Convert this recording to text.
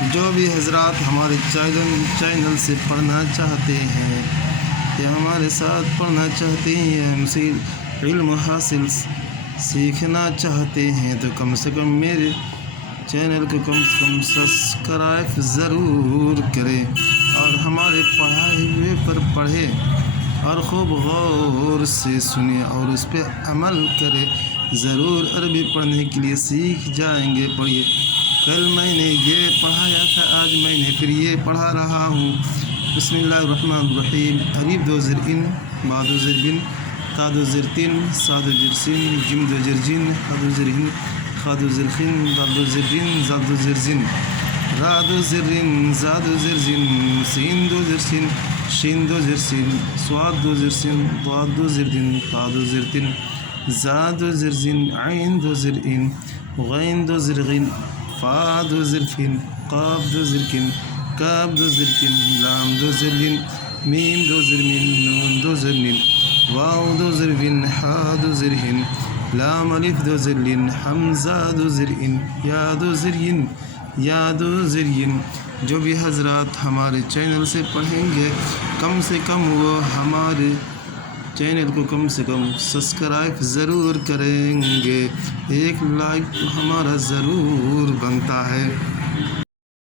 جو بھی حضرات ہمارے چینل سے پڑھنا چاہتے ہیں یا ہمارے ساتھ پڑھنا چاہتے ہیں یا ہم سے علم حاصل سیکھنا چاہتے ہیں تو کم سے کم میرے چینل کو کم سے کم سبسکرائب ضرور کریں اور ہمارے پڑھائے ہوئے پر پڑھے اور خوب غور سے سنیں اور اس پہ عمل کرے. ضرور عربی پڑھنے کے لیے سیکھ جائیں گے. پڑھیے. کل میں نے یہ پڑھایا تھا، آج میں نے پھر یہ پڑھا رہا ہوں. بسم اللہ الرحمن الرحیم. الف دو زر ان، با دو زر بن، تا دو زر تن، سا دو زر سین، جیم دو زر جن، ح دو زر ہن، خا دو زر خن، دال دو زر دن، زال دو زر زن، را دو زر رن، زا دو زر زن، سین دو زر سین، شین دو زر سین، سواد دو زر سین، ضاد دو زر دن، تا دو زر تن، زا دو زر زن، عین دو زر ان، غین دو زر غین، فا دو زر فین، قاف دو زر کن، کاف دو زر کن، لام دو زر لن، میم دو زر من، نون دو زر نن، واو دو زر ون، حا دو زر ہن، لام الف دو زر لن، حمزہ دو زر ان، یا دو زر ین، یا دو زر ین. جو بھی حضرات ہمارے چینل سے پڑھیں گے کم سے کم وہ ہمارے چینل کو کم سے کم سبسکرائب ضرور کریں گے. ایک لائک ہمارا ضرور بنتا ہے.